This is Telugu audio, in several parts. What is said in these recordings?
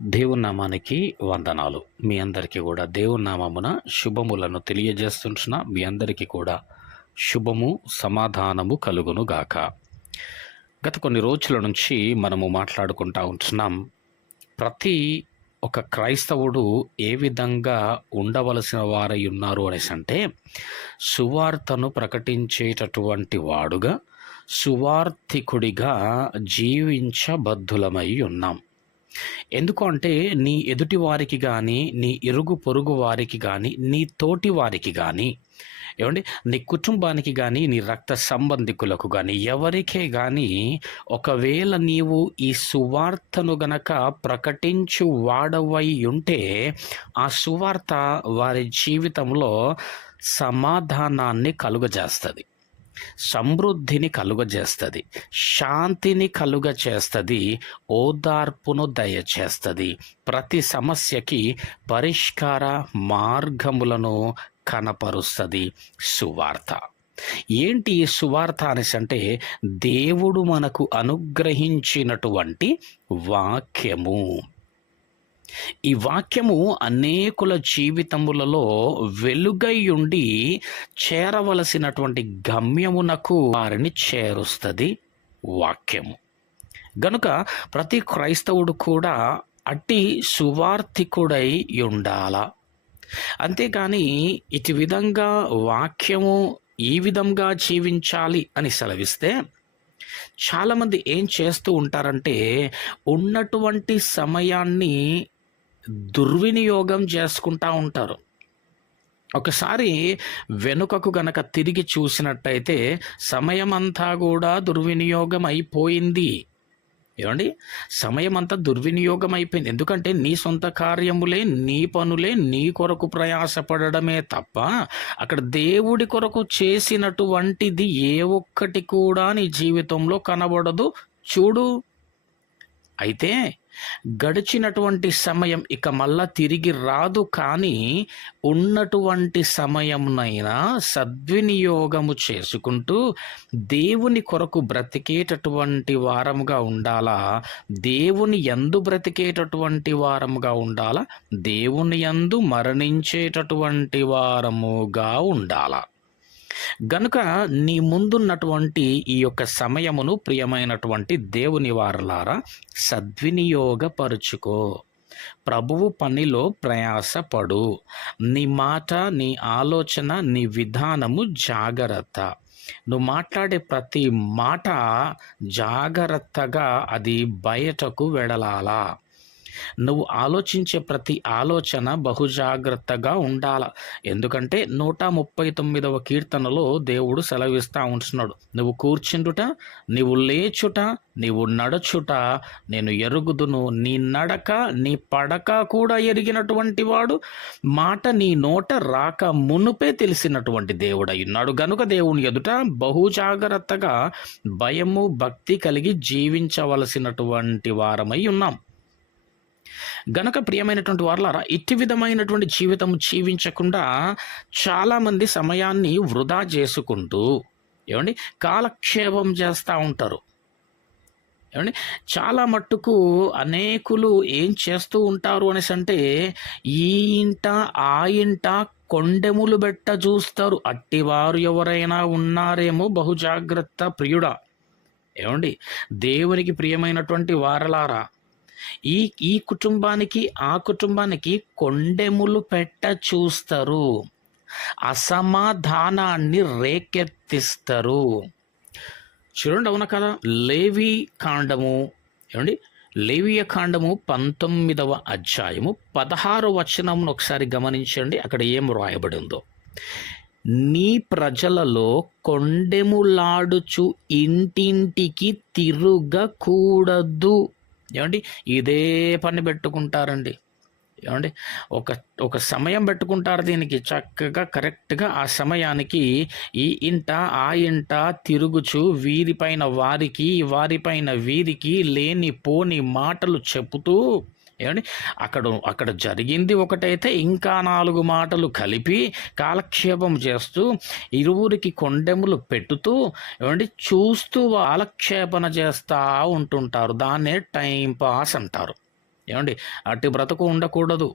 దేవుని నామానికి వందనాలు. మీ అందరికీ కూడా దేవుని నామమున శుభములను తెలియజేస్తుంటున్న మీ అందరికీ కూడా శుభము సమాధానము కలుగును గాక. గత కొన్ని రోజుల నుంచి మనము మాట్లాడుకుంటా ఉంటున్నాం. ప్రతి ఒక క్రైస్తవుడు ఏ విధంగా ఉండవలసిన వారై ఉన్నారు అనేసి అంటే, సువార్తను ప్రకటించేటటువంటి వాడుగా, సువార్థికుడిగా జీవించబద్ధులమై ఉన్నాం. ఎందుకు అంటే, నీ ఎదుటి వారికి కానీ, నీ ఇరుగు పొరుగు వారికి కానీ, నీ తోటి వారికి కానీ, నీ కుటుంబానికి కానీ, నీ రక్త సంబంధికులకు కానీ, ఎవరికే కానీ ఒకవేళ నీవు ఈ సువార్తను గనక ప్రకటించు వాడవై ఉంటే, ఆ సువార్త వారి జీవితంలో సమాధానాన్ని కలుగజేస్తుంది, సమృద్ధిని కలుగజేస్తుంది, శాంతిని కలుగజేస్తుంది, ఓదార్పును దయచేస్తుంది, ప్రతి సమస్యకి పరిష్కార మార్గములను కనపరుస్తుంది సువార్త. ఏంటి ఈ సువార్త అనేసి అంటే, దేవుడు మనకు అనుగ్రహించినటువంటి వాక్యము. ఈ వాక్యము అనేకుల జీవితములలో వెలుగై ఉండి చేరవలసినటువంటి గమ్యమునకు వారిని చేరుస్తుంది వాక్యము. గనుక ప్రతి క్రైస్తవుడు కూడా అట్టి సువార్థికుడై ఉండాల. అంతేకాని ఇటు విధంగా వాక్యము ఈ విధంగా జీవించాలి అని సెలవిస్తే, చాలామంది ఏం చేస్తూ ఉంటారంటే, ఉన్నటువంటి సమయాన్ని దుర్వినియోగం చేసుకుంటా ఉంటారు. ఒకసారి వెనుకకు గనక తిరిగి చూసినట్టయితే సమయం అంతా కూడా దుర్వినియోగం అయిపోయింది. సమయం అంతా దుర్వినియోగం అయిపోయింది. ఎందుకంటే నీ సొంత కార్యములే, నీ పనులే, నీ కొరకు ప్రయాసపడమే తప్ప అక్కడ దేవుడి కొరకు చేసినటువంటిది ఏ ఒక్కటి కూడా నీ జీవితంలో కనబడదు. చూడు, అయితే గడిచినటువంటి సమయం ఇక మళ్ళా తిరిగి రాదు. కానీ ఉన్నటువంటి సమయంనైనా సద్వినియోగము చేసుకుంటూ దేవుని కొరకు బ్రతికేటటువంటి వారముగా ఉండాలా. దేవుని యందు బ్రతికేటటువంటి వారముగా ఉండాలా. దేవుని యందు మరణించేటటువంటి వారముగా ఉండాలా. గనుక నీ ముందున్నటువంటి ఈ యొక్క సమయమును ప్రియమైనటువంటి దేవుని వారలారా సద్వినియోగపరుచుకో. ప్రభువు పనిలో ప్రయాసపడు. నీ మాట, నీ ఆలోచన, నీ విధానము జాగ్రత్త. నువ్వు మాట్లాడే ప్రతి మాట జాగ్రత్తగా అది బయటకు వెడలాలా. నువ్వు ఆలోచించే ప్రతి ఆలోచన బహుజాగ్రత్తగా ఉండాల. ఎందుకంటే 139వ కీర్తనలో దేవుడు సెలవిస్తూ ఉంటున్నాడు, నువ్వు కూర్చుండుట, నీవు లేచుట, నీవు నడుచుట నేను ఎరుగుదును. నీ నడక, నీ పడక కూడా ఎరిగినటువంటి వాడు, మాట నీ నోట రాక మునుపే తెలిసినటువంటి దేవుడై ఉన్నాడు. గనుక దేవుని ఎదుట బహుజాగ్రత్తగా భయము భక్తి కలిగి జీవించవలసినటువంటి వారమై ఉన్నాం. గనక ప్రియమైనటువంటి వారలారా, ఇట్టి విధమైనటువంటి జీవితం జీవించకుండా చాలామంది సమయాన్ని వృధా చేసుకుంటూ కాలక్షేపం చేస్తూ ఉంటారు. చాలా మట్టుకు అనేకులు ఏం చేస్తూ ఉంటారు అనేసి అంటే, ఈ ఇంట ఆ ఇంట కొండెములు బెట్ట చూస్తారు. అట్టివారు ఎవరైనా ఉన్నారేమో బహుజాగ్రత్త ప్రియుడా. దేవునికి ప్రియమైనటువంటి వారలారా, ఈ కుటుంబానికి ఆ కుటుంబానికి కొండెములు పెట్ట చూస్తారు, అసమాధానాన్ని రేకెత్తిస్తారు. చూడండి, అవునా కదా? లేవి కాండము లేవియ కాండము 19వ అధ్యాయము 16వ వచనమును ఒకసారి గమనించండి. అక్కడ ఏం రాయబడి ఉందో, నీ ప్రజలలో కొండెములాడుచు ఇంటింటికి తిరుగకూడదు. ఇదే పని పెట్టుకుంటారండి. ఒక సమయం పెట్టుకుంటారు దీనికి. చక్కగా కరెక్ట్గా ఆ సమయానికి ఈ ఇంట ఆ ఇంట తిరుగుచు వీరిపైన వారికి, వారిపైన వీరికి లేని పోని మాటలు చెబుతూ అక్కడ జరిగింది ఒకటైతే ఇంకా 4 మాటలు కలిపి కాలక్షేపం చేస్తూ ఇరువురికి కొండెములు పెట్టుతూ చూస్తూ కాలక్షేపణ చేస్తూ ఉంటుంటారు. దాన్నే టైం పాస్ అంటారు. ఏమండి? అట్టి బ్రతుకు ఉండకూడదు.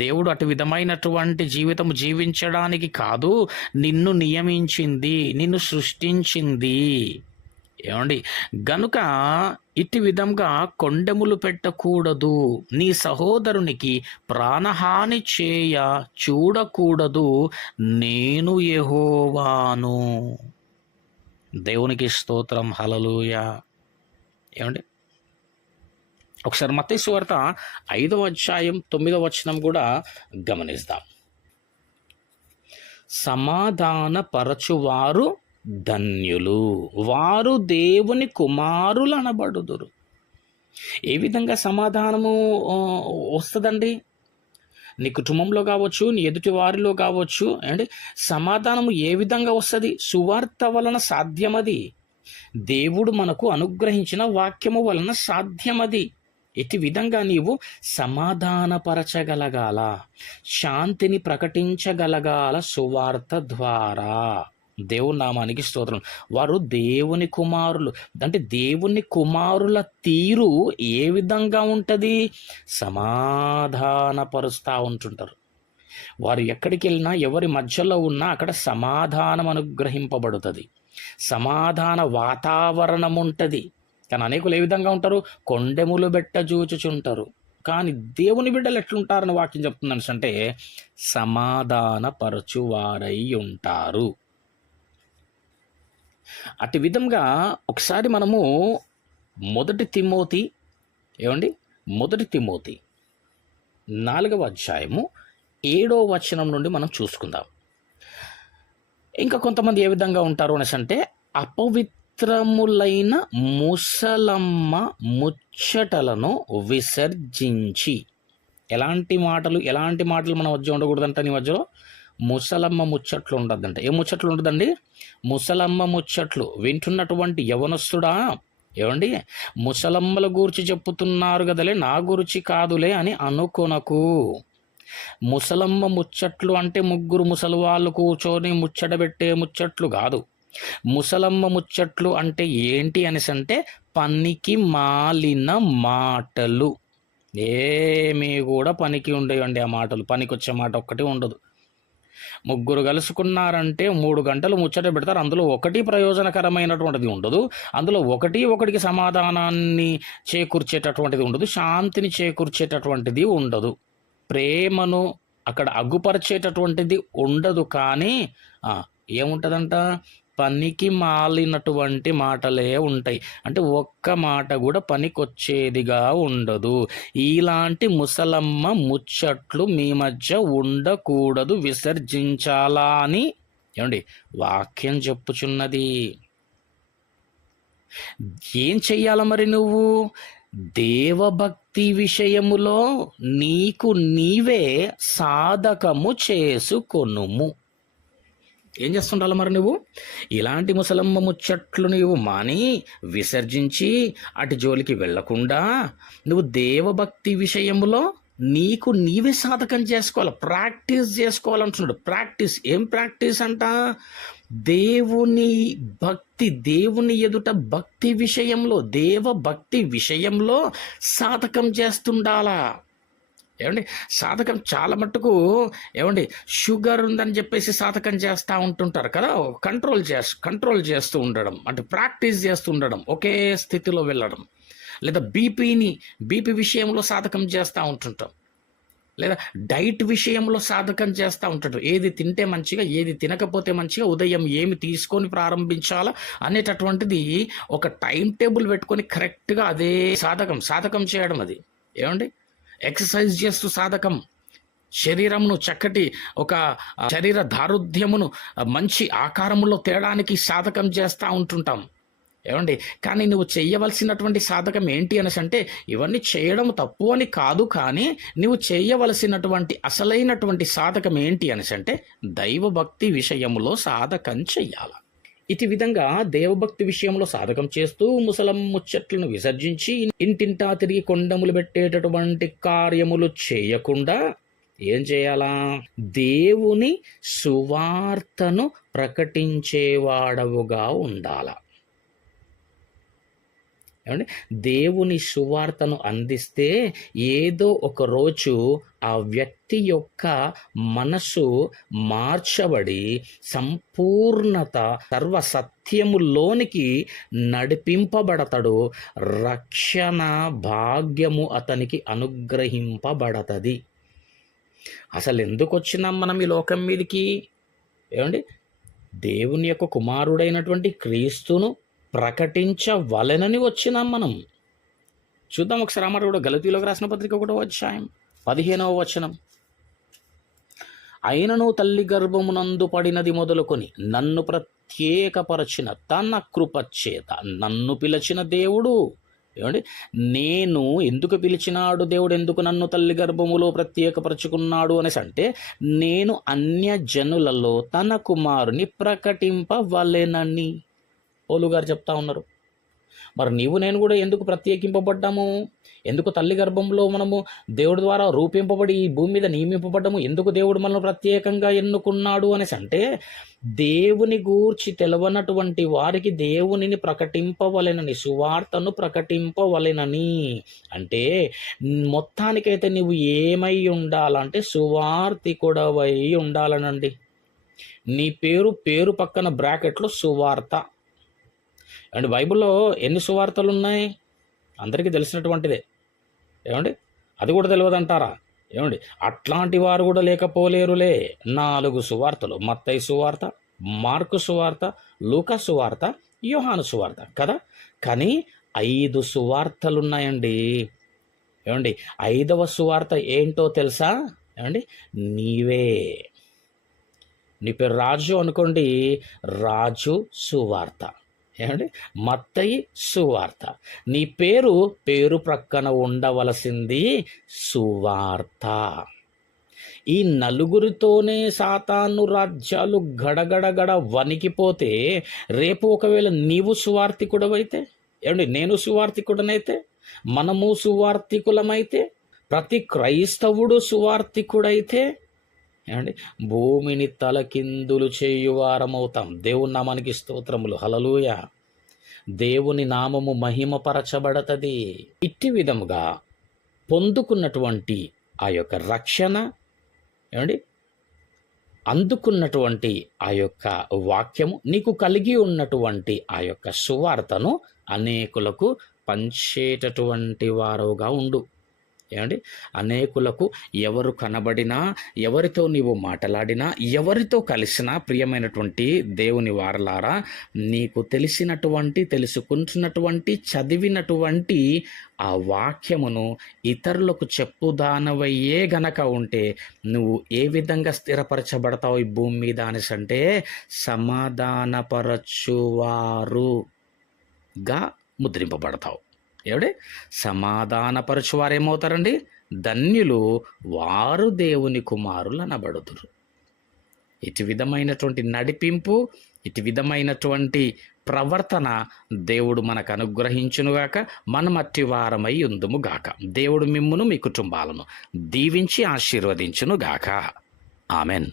దేవుడు అటు విధమైనటువంటి జీవితం జీవించడానికి కాదు నిన్ను నియమించింది, నిన్ను సృష్టించింది. ఏమండి? గనుక ఇట్టి విధంగా కొండెములు పెట్టకూడదు, నీ సహోదరునికి ప్రాణహాని చేయ చూడకూడదు, నేను యెహోవాను. దేవునికి స్తోత్రం. హల్లెలూయా. ఏమండి? ఒకసారి మత్తయి సువార్త 5వ అధ్యాయం 9వ వచనం కూడా గమనిస్తాం. సమాధానపరచువారు ధన్యులు, వారు దేవుని కుమారులు అనబడుదురు. ఏ విధంగా సమాధానము వస్తుందండి? నీ కుటుంబంలో కావచ్చు, నీ ఎదుటి వారిలో కావచ్చు. అంటే సమాధానము ఏ విధంగా వస్తుంది? సువార్త వలన సాధ్యమది. దేవుడు మనకు అనుగ్రహించిన వాక్యము వలన సాధ్యమది. ఇటు విధంగా నీవు సమాధానపరచగలగాల, శాంతిని ప్రకటించగలగాల సువార్త ద్వారా. దేవుని నామానికి స్తోత్రం. వారు దేవుని కుమారులు. అంటే దేవుని కుమారుల తీరు ఏ విధంగా ఉంటుంది? సమాధానపరుస్తూ ఉంటుంటారు. వారు ఎక్కడికి వెళ్ళినా, ఎవరి మధ్యలో ఉన్నా అక్కడ సమాధానం అనుగ్రహింపబడుతుంది, సమాధాన వాతావరణం ఉంటుంది. కానీ అనేకులు ఏ విధంగా ఉంటారు? కొండెములు బెట్ట జూచుచుంటారు. కానీ దేవుని బిడ్డలు ఎట్లుంటారని వాక్యం చెప్తున్నాను అంటే సమాధానపరచువారై ఉంటారు. అటు విధంగా ఒకసారి మనము మొదటి తిమోతి 4వ అధ్యాయము 7వ వచనం నుండి మనం చూసుకుందాం. ఇంకా కొంతమంది ఏ విధంగా ఉంటారు అనేసి అంటే అపవిత్రములైన ముసలమ్మ ముచ్చటలను విసర్జించి. ఎలాంటి మాటలు మన మధ్య ఉండకూడదంట? నీ మధ్యలో ముసలమ్మ ముచ్చట్లు ఉండద్దంట. ఏ ముచ్చట్లు ఉండదండి? ముసలమ్మ ముచ్చట్లు. వింటున్నటువంటి యవనస్తుడా, ఏమండి, ముసలమ్మల గూర్చి చెప్పుతున్నారు కదలే, నా గురించి కాదులే అని అనుకొనకు. ముసలమ్మ ముచ్చట్లు అంటే ముగ్గురు ముసలి వాళ్ళు కూర్చొని ముచ్చటబెట్టే ముచ్చట్లు కాదు. ముసలమ్మ ముచ్చట్లు అంటే ఏంటి అనేసి అంటే పనికి మాలిన మాటలు. ఏమీ కూడా పనికి ఉండేవండి ఆ మాటలు. పనికొచ్చే మాట ఒక్కటి ఉండదు. ముగ్గురు కలుసుకున్నారంటే 3 గంటలు ముచ్చట పెడతారు. అందులో ఒకటి ప్రయోజనకరమైనటువంటిది ఉండదు. అందులో ఒకటికి సమాధానాన్ని చేకూర్చేటటువంటిది ఉండదు. శాంతిని చేకూర్చేటటువంటిది ఉండదు. ప్రేమను అక్కడ అగ్గుపరిచేటటువంటిది ఉండదు. కానీ ఏముంటుందంట? పనికి మాలినటువంటి మాటలే ఉంటాయి. అంటే ఒక్క మాట కూడా పనికొచ్చేదిగా ఉండదు. ఇలాంటి ముసలమ్మ ముచ్చట్లు మీ మధ్య ఉండకూడదు, విసర్జించాలా అని ఏమండి వాక్యం చెప్పుచున్నది. ఏం చెయ్యాల మరి నువ్వు? దేవభక్తి విషయములో నీకు నీవే సాధకము చేసుకొనుము. ఏం చేస్తుండాలి మరి నువ్వు? ఇలాంటి ముసలమ్మ ముచ్చట్లు నువ్వు మాని విసర్జించి అటు జోలికి వెళ్లకుండా నువ్వు దేవభక్తి విషయంలో నీకు నీవే సాధకం చేసుకోవాలి, ప్రాక్టీస్ చేసుకోవాలంటున్నాడు. ప్రాక్టీస్. ఏం ప్రాక్టీస్ అంట? దేవుని భక్తి, దేవుని ఎదుట భక్తి విషయంలో, దేవభక్తి విషయంలో సాధకం చేస్తుండాలా. ఏమండి, సాధకం చాలా మట్టుకు ఏమండి షుగర్ ఉందని చెప్పేసి సాధకం చేస్తూ ఉంటుంటారు కదా. కంట్రోల్ చేస్తూ ఉండడం అంటే ప్రాక్టీస్ చేస్తూ ఉండడం, ఒకే స్థితిలో వెళ్ళడం. లేదా బీపీ విషయంలో సాధకం చేస్తూ ఉంటుంటాం. లేదా డైట్ విషయంలో సాధకం చేస్తూ ఉంటాడు. ఏది తింటే మంచిగా, ఏది తినకపోతే మంచిగా, ఉదయం ఏమి తీసుకొని ప్రారంభించాలా అనేటటువంటిది ఒక టైం టేబుల్ పెట్టుకొని కరెక్ట్గా అదే సాధకం చేయడం. అది ఏమండి ఎక్సర్సైజ్ చేస్తూ సాధకం. శరీరంను చక్కటి ఒక శరీర దారుఢ్యమును మంచి ఆకారంలో తేడానికి సాధకం చేస్తూ ఉంటుంటాం. ఏమండి, కానీ నువ్వు చేయవలసినటువంటి సాధకం ఏంటి అనేసి అంటే ఇవన్నీ చేయడం తప్పు అని కాదు, కానీ నువ్వు చేయవలసినటువంటి అసలైనటువంటి సాధకం ఏంటి అనేసి అంటే దైవభక్తి విషయంలో సాధకం చెయ్యాలి. ఇటు విధంగా దేవభక్తి విషయంలో సాధకం చేస్తూ ముసలమ్మ ముచ్చట్లను విసర్జించి ఇంటింటా తిరిగి కొండములు పెట్టేటటువంటి కార్యములు చేయకుండా ఏం చేయాలా? దేవుని సువార్తను ప్రకటించేవాడవుగా ఉండాల. ఏమండి, దేవుని సువార్తను అందిస్తే ఏదో ఒక రోజు ఆ వ్యక్తి యొక్క మనసు మార్చబడి సంపూర్ణత సర్వసత్యములోనికి నడిపింపబడతాడు. రక్షణ భాగ్యము అతనికి అనుగ్రహింపబడతది. అసలు ఎందుకు వచ్చినాం మనం ఈ లోకం మీదకి? ఏమండి, దేవుని యొక్క కుమారుడైనటువంటి క్రీస్తును ప్రకటించవలెనని వచ్చినాం మనం. చూద్దాం ఒకసారి ఆ మాట కూడా. గలతీయులకు రాసిన పత్రిక 1వ అధ్యాయం 15వ వచనం. అయినను తల్లి గర్భమునందు పడినది మొదలుకొని నన్ను ప్రత్యేకపరచిన తన కృపచేత నన్ను పిలిచిన దేవుడు. ఏమండి, నేను ఎందుకు పిలిచినాడు దేవుడు, ఎందుకు నన్ను తల్లి గర్భములో ప్రత్యేకపరచుకున్నాడు అనేసి అంటే, నేను అన్య జనులలో తన కుమారుని ప్రకటింపవలెనని పౌలు గారు చెప్తా ఉన్నారు. మరి నీవు నేను కూడా ఎందుకు ప్రత్యేకింపబడ్డాము? ఎందుకు తల్లి గర్భంలో మనము దేవుడి ద్వారా రూపింపబడి ఈ భూమి మీద నియమింపబడ్డాము? ఎందుకు దేవుడు మనల్ని ప్రత్యేకంగా ఎన్నుకున్నాడు అనేసి అంటే, దేవుని గూర్చి తెలవనటువంటి వారికి దేవునిని ప్రకటింపవలెనని, సువార్తను ప్రకటింపవలెనని. అంటే మొత్తానికైతే నువ్వు ఏమై ఉండాలంటే సువార్తికుడవై ఉండాలనండి. నీ పేరు పక్కన బ్రాకెట్లో సువార్త. అండ్ బైబిల్లో ఎన్ని సువార్తలు ఉన్నాయి? అందరికీ తెలిసినటువంటిదే. ఏమండి, అది కూడా తెలియదంటారా? ఏమండి, అట్లాంటి వారు కూడా లేకపోలేరులే. 4 సువార్తలు: మత్తయి సువార్త, మార్కు సువార్త, లూకా సువార్త, యోహాను సువార్త కదా. కానీ 5 సువార్తలున్నాయండి. ఏమండి, 5వ సువార్త ఏంటో తెలుసా? ఏమండి, నీవే. నీ పేరు రాజు అనుకోండి, రాజు సువార్త. ఏమండి, మత్తయి సువార్త. నీ పేరు ప్రక్కన ఉండవలసింది సువార్త. ఈ నలుగురితోనే సాతాను రాజ్యాలు గడగడగడ వణికిపోతే, రేపు ఒకవేళ నీవు సువార్తికుడవైతే, ఏమండి నేను సువార్తికుడనైతే, మనము సువార్తికులమైతే, ప్రతి క్రైస్తవుడు సువార్తికుడైతే, ఏమండి భూమిని తలకిందులు చేయువారమవుతాం. దేవుని నామానికి స్తోత్రములు. హల్లెలూయా. దేవుని నామము మహిమపరచబడతది. ఇట్టి విధముగా పొందుకున్నటువంటి ఆ యొక్క రక్షణ, ఏమండి అందుకున్నటువంటి ఆ యొక్క వాక్యము, నీకు కలిగి ఉన్నటువంటి ఆ యొక్క సువార్తను అనేకులకు పంచేటటువంటి వారుగా ఉండు. ఏమండి, అనేకులకు ఎవరు కనబడినా, ఎవరితో నీవు మాట్లాడినా, ఎవరితో కలిసినా, ప్రియమైనటువంటి దేవుని వారలారా, నీకు తెలుసుకుంటున్నటువంటి చదివినటువంటి ఆ వాక్యమును ఇతరులకు చెప్పుదానవయ్యే గనక ఉంటే నువ్వు ఏ విధంగా స్థిరపరచబడతావు ఈ భూమి మీద అనేసి అంటే, సమాధానపరచువారుగా ముద్రింపబడతావు. ఏమిటి, సమాధానపరచువారు ఏమవుతారండి? ధన్యులు, వారు దేవుని కుమారులు అనబడుదురు. ఇటు విధమైనటువంటి నడిపింపు, ఇటు విధమైనటువంటి ప్రవర్తన దేవుడు మనకు అనుగ్రహించునుగాక. మనం అట్టి వారమై ఉందుముగాక. దేవుడు మిమ్మును, మీ కుటుంబాలను దీవించి ఆశీర్వదించునుగాక. ఆమెన్.